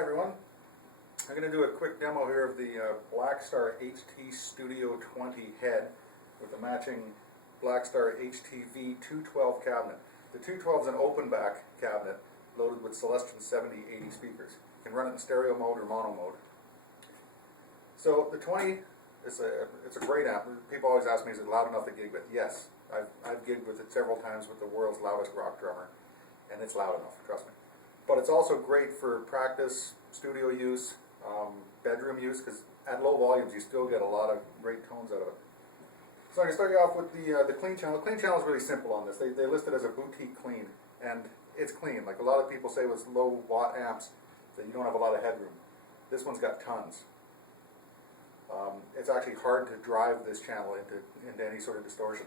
Hi everyone. I'm going to do a quick demo here of the Blackstar HT20 head with the matching Blackstar HT212 cabinet. The 212 is an open back cabinet loaded with Celestion 70 80 speakers. You can run it in stereo mode or mono mode. So the 20 it's a great amp. People always ask me, is it loud enough to gig with? Yes, I've gigged with it several times with the world's loudest rock drummer, and it's loud enough, trust me. But it's also great for practice, studio use, bedroom use, because at low volumes you still get a lot of great tones out of it. So I'm going to start you off with the clean channel. The clean channel is really simple on this. They list it as a boutique clean, and it's clean. Like a lot of people say with low watt amps that you don't have a lot of headroom. This one's got tons. It's actually hard to drive this channel into any sort of distortion.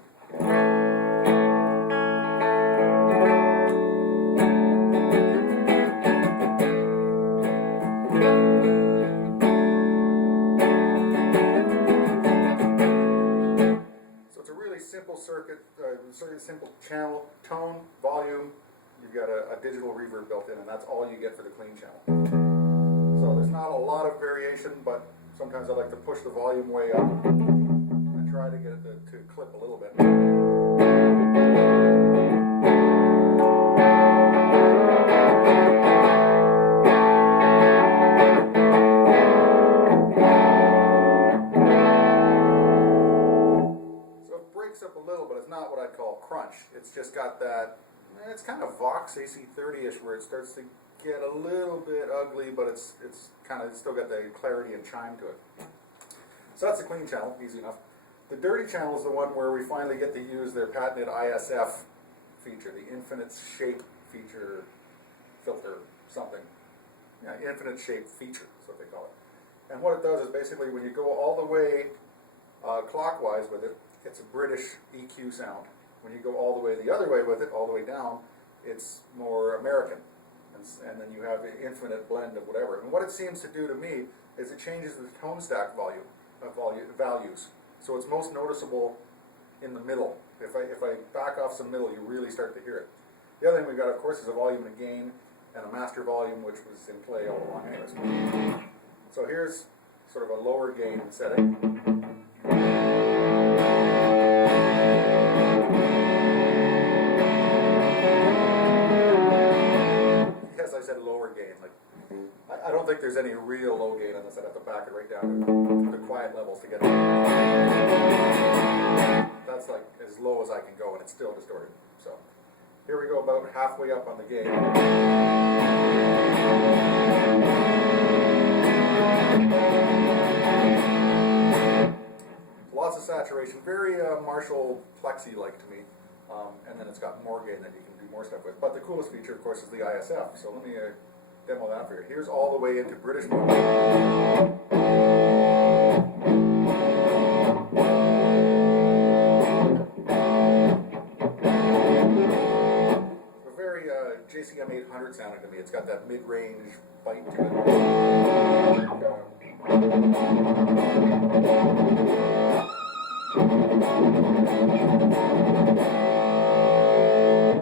Simple circuit, simple channel, tone, volume. You've got a digital reverb built in, and that's all you get for the clean channel. So there's not a lot of variation, but sometimes I like to push the volume way up and try to get it to clip a little bit. Up a little, but it's not what I'd call crunch. It's just got that, it's kind of Vox AC30-ish where it starts to get a little bit ugly, but it's still got the clarity and chime to it. So that's the clean channel, easy enough. The dirty channel is the one where we finally get to use their patented ISF feature, the infinite shape feature filter something. Yeah, infinite shape feature is what they call it. And what it does is basically when you go all the way clockwise with it, it's a British EQ sound. When you go all the way the other way with it, all the way down, it's more American. And then you have an infinite blend of whatever. And what it seems to do to me is it changes the tone stack values. So it's most noticeable in the middle. If I back off some middle, you really start to hear it. The other thing we've got, of course, is a volume and a gain, and a master volume, which was in play all along anyways. So here's sort of a lower gain setting. Yes, I said lower gain. Like I don't think there's any real low gain on this. I'd have to back it right down to the quiet levels to get it. That's like as low as I can go, and it's still distorted. So here we go, about halfway up on the gain. Lots of saturation, very Marshall Plexi-like to me, and then it's got more gain that you can do more stuff with. But the coolest feature, of course, is the ISF. So let me demo that for you. Here's all the way into British mode. A very JCM 800 sounding to me. It's got that mid-range bite to it.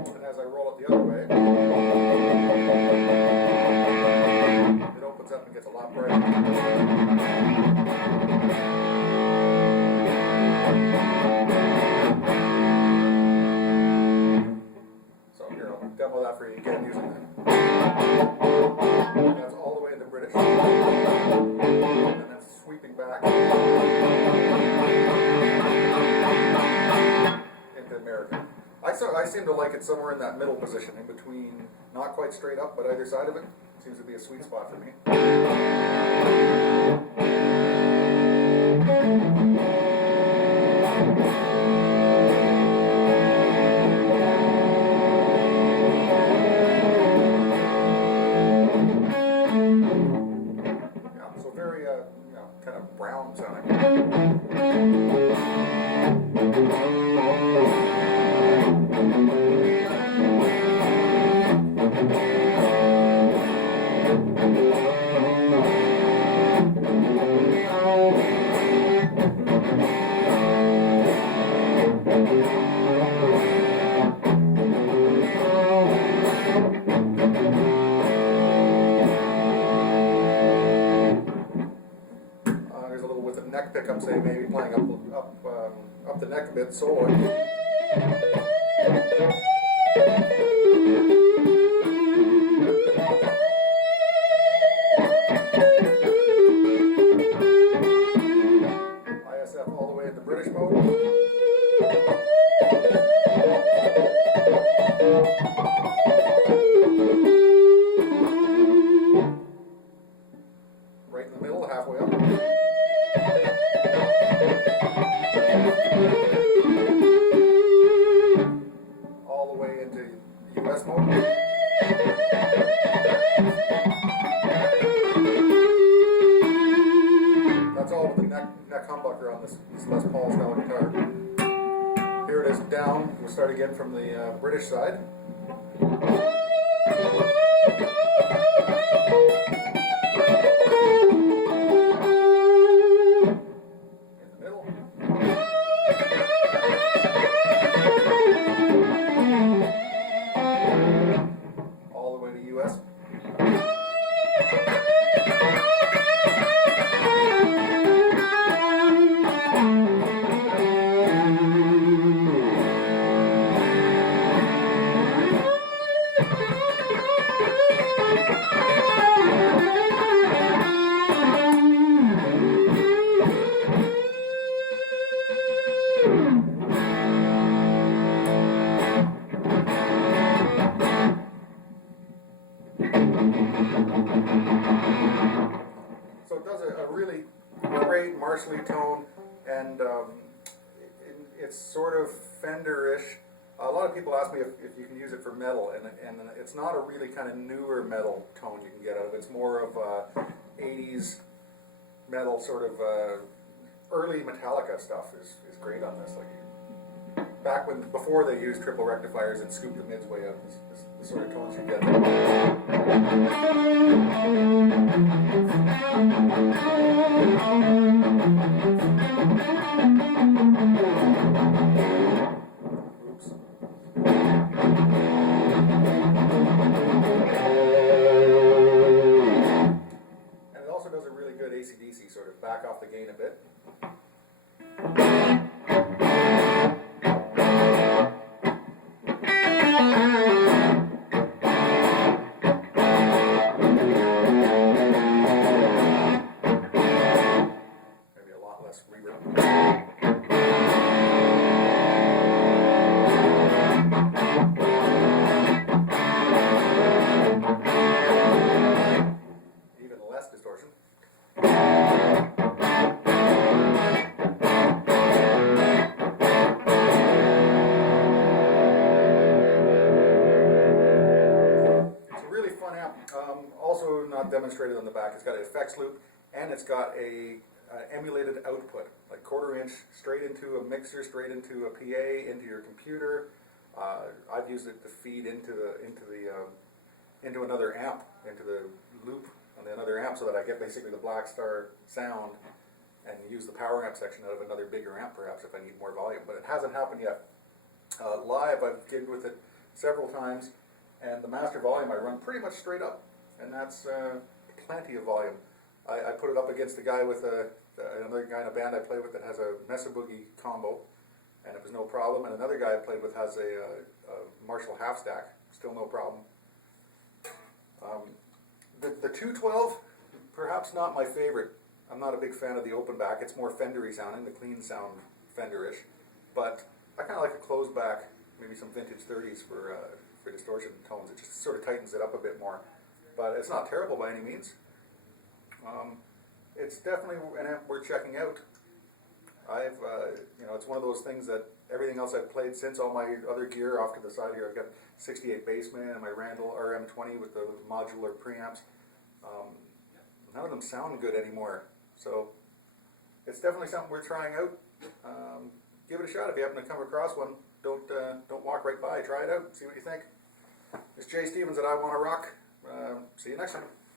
And as I roll it the other way, it opens up and gets a lot brighter. So here, I'll demo that for you again using that. That's all the way into British. And then sweeping back into American. I seem to like it somewhere in that middle position, in between, not quite straight up, but either side of it seems to be a sweet spot for me. Yeah, so very, kind of brown sounding. neck pickup, say maybe playing up the neck a bit, soloing. ISF all the way into British mode. Right in the middle, halfway up. All the way into US mode. That's all with the neck humbucker on this Les Paul style guitar. Here it is down. We'll start again from the British side. All the way to US. So it does a really great martially tone, and it's sort of Fender-ish. A lot of people ask me if you can use it for metal, and it's not a really kind of newer metal tone you can get out of it. It's more of 80s metal, sort of early Metallica stuff is great on this. Like back before they used triple rectifiers and scooped the mids way out, the sort of tones you get. Oops. And it also does a really good AC/DC, sort of back off the gain a bit. Maybe a lot less reverb. Even less distortion. Also not demonstrated on the back, it's got an effects loop, and it's got a emulated output, like 1/4 inch straight into a mixer, straight into a PA, into your computer. I've used it to feed into another amp, into the loop on another amp, so that I get basically the Blackstar sound and use the power amp section out of another bigger amp, perhaps, if I need more volume. But it hasn't happened yet. Live, I've gigged with it several times, and the master volume I run pretty much straight up. And that's plenty of volume. I put it up against a guy with another guy in a band I play with that has a Mesa Boogie combo, and it was no problem. And another guy I played with has a Marshall half stack, still no problem. The 212, perhaps not my favorite. I'm not a big fan of the open back. It's more Fender-y sounding, the clean sound Fender-ish. But I kind of like a closed back, maybe some vintage 30s for distortion tones. It just sort of tightens it up a bit more. But it's not terrible by any means. It's definitely an amp worth checking out. It's one of those things that everything else I've played since, all my other gear off to the side here, I've got 68 Bassman and my Randall RM20 with the modular preamps. None of them sound good anymore. So it's definitely something worth trying out. Give it a shot if you happen to come across one. Don't walk right by. Try it out. See what you think. It's Jay Stevens at I Wanna Rock. See you next time.